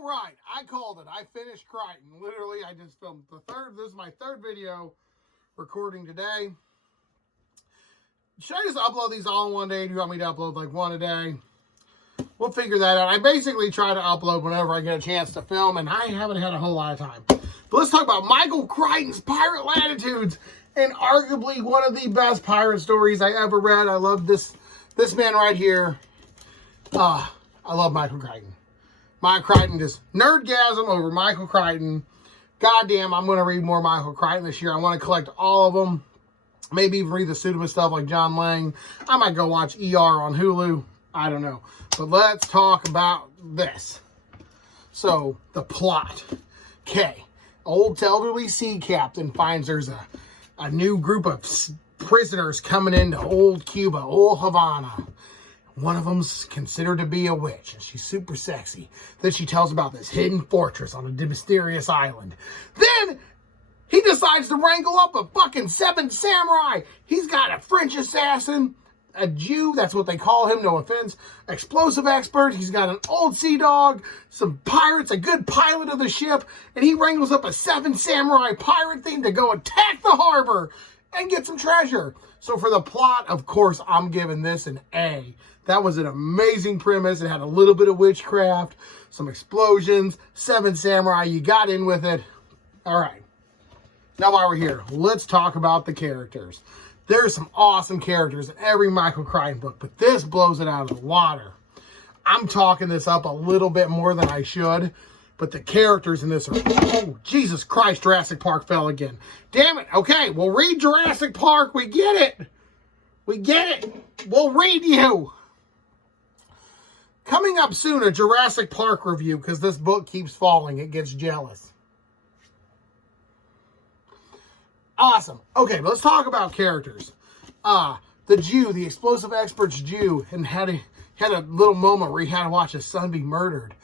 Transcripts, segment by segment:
All right, I called it. I finished Crichton. Literally, I just filmed this is my third video recording today. Should I just upload these all in one day? Do you want me to upload like one a day? We'll figure that out. I basically try to upload whenever I get a chance to film, and I haven't had a whole lot of time. But let's talk about Michael Crichton's Pirate Latitudes, and arguably one of the best pirate stories I ever read. I love this man right here. I love Michael Crichton. Mike Crichton, just nerdgasm over Michael Crichton. Goddamn, I'm going to read more Michael Crichton this year. I want to collect all of them. Maybe even read the pseudonym stuff like John Lang. I might go watch ER on Hulu. I don't know. But let's talk about this. So, the plot. Okay. Old elderly sea captain finds there's a new group of prisoners coming into old Cuba, old Havana. One of them's considered to be a witch, and she's super sexy. Then she tells about this hidden fortress on a mysterious island. Then he decides to wrangle up a fucking 7 samurai. He's got a French assassin, a Jew, that's what they call him, no offense, explosive expert. He's got an old sea dog, some pirates, a good pilot of the ship, and he wrangles up a 7 samurai pirate thing to go attack the harbor and get some treasure. So for the plot, of course, I'm giving this an A. That was an amazing premise. It had a little bit of witchcraft, some explosions, 7 samurai. You got in with it. All right. Now while we're here, let's talk about the characters. There's some awesome characters in every Michael Crichton book, but this blows it out of the water. I'm talking this up a little bit more than I should, but the characters in this are, oh, Jesus Christ, Jurassic Park fell again. Damn it. Okay, we'll read Jurassic Park. We get it. We get it. We'll read you. Coming up soon, a Jurassic Park review, because this book keeps falling. It gets jealous. Awesome. Okay, let's talk about characters. The Jew, the explosive expert's Jew, and had a little moment where he had to watch his son be murdered.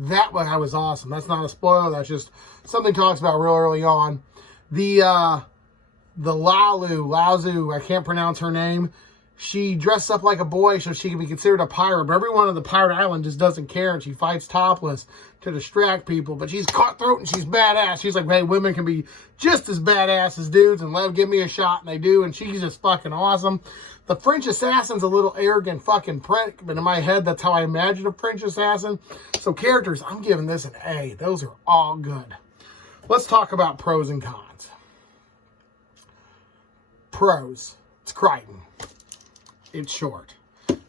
That was awesome. That's not a spoiler. That's just something talks about real early on. The Laozu, I can't pronounce her name. She dressed up like a boy so she can be considered a pirate, but everyone on the pirate island just doesn't care, and she fights topless to distract people, but she's cutthroat and she's badass. She's like, hey, women can be just as badass as dudes, and give me a shot, and they do, and she's just fucking awesome. The French assassin's a little arrogant fucking prick, but in my head, that's how I imagine a French assassin. So characters, I'm giving this an A. Those are all good. Let's talk about pros and cons. Pros. It's Crichton. It's short.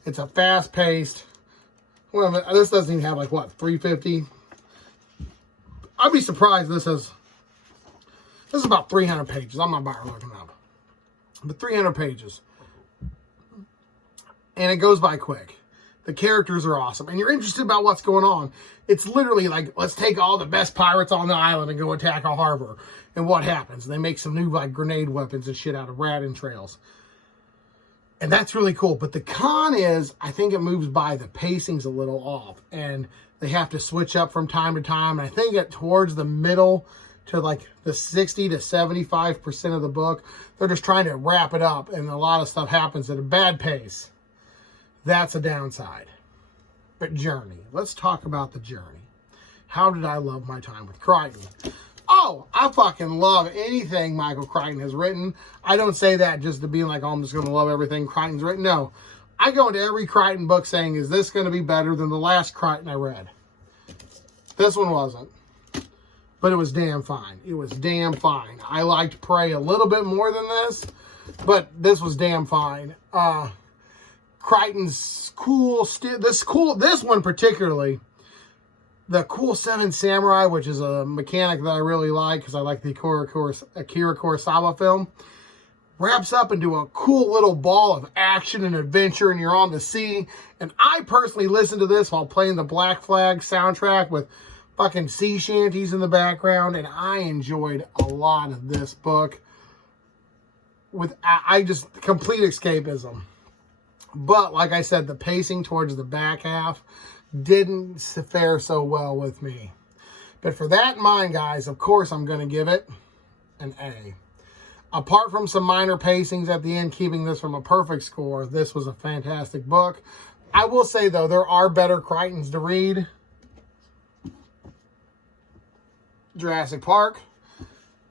It's a fast-paced. Well, this doesn't even have like, what, 350? I'd be surprised this is about 300 pages. I'm not looking up. But 300 pages. And it goes by quick. The characters are awesome. And you're interested about what's going on. It's literally like, let's take all the best pirates on the island and go attack a harbor. And what happens? They make some new like grenade weapons and shit out of rat entrails. And that's really cool. But the con is, I think it moves by, the pacing's a little off. And they have to switch up from time to time. And I think towards the middle to like the 60 to 75% of the book, they're just trying to wrap it up. And a lot of stuff happens at a bad pace. That's a downside. But journey. Let's talk about the journey. How did I love my time with Crichton? Oh, I fucking love anything Michael Crichton has written. I don't say that just to be like, oh, I'm just going to love everything Crichton's written. No. I go into every Crichton book saying, is this going to be better than the last Crichton I read? This one wasn't. But it was damn fine. It was damn fine. I liked Prey a little bit more than this, but this was damn fine. Crichton's cool. This one particularly. The cool 7 Samurai, which is a mechanic that I really like because I like the Akira Kurosawa film, wraps up into a cool little ball of action and adventure, and you're on the sea. And I personally listened to this while playing the Black Flag soundtrack with fucking sea shanties in the background, and I enjoyed a lot of this book. I just complete escapism. But like I said, the pacing towards the back half didn't fare so well with me. But for that in mind, guys, of course I'm going to give it an A. Apart from some minor pacings at the end, keeping this from a perfect score, this was a fantastic book. I will say, though, there are better Crichtons to read. Jurassic Park.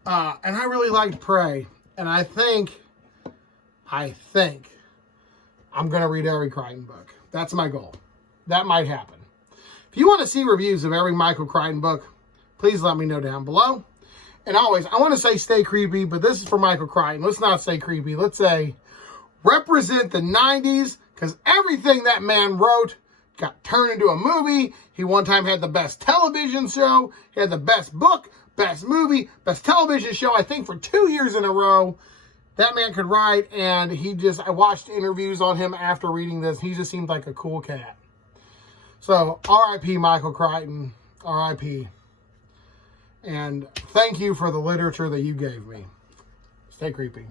And I really liked Prey. And I think I'm going to read every Crichton book. That's my goal. That might happen. If you want to see reviews of every Michael Crichton book, please let me know down below. And always, I want to say stay creepy, but this is for Michael Crichton. Let's not say creepy. Let's say represent the 90s, because everything that man wrote got turned into a movie. He one time had the best television show. He had the best book, best movie, best television show, I think for 2 years in a row. That man could write, and I watched interviews on him after reading this. He just seemed like a cool cat. So, R.I.P. Michael Crichton. R.I.P. And thank you for the literature that you gave me. Stay creepy.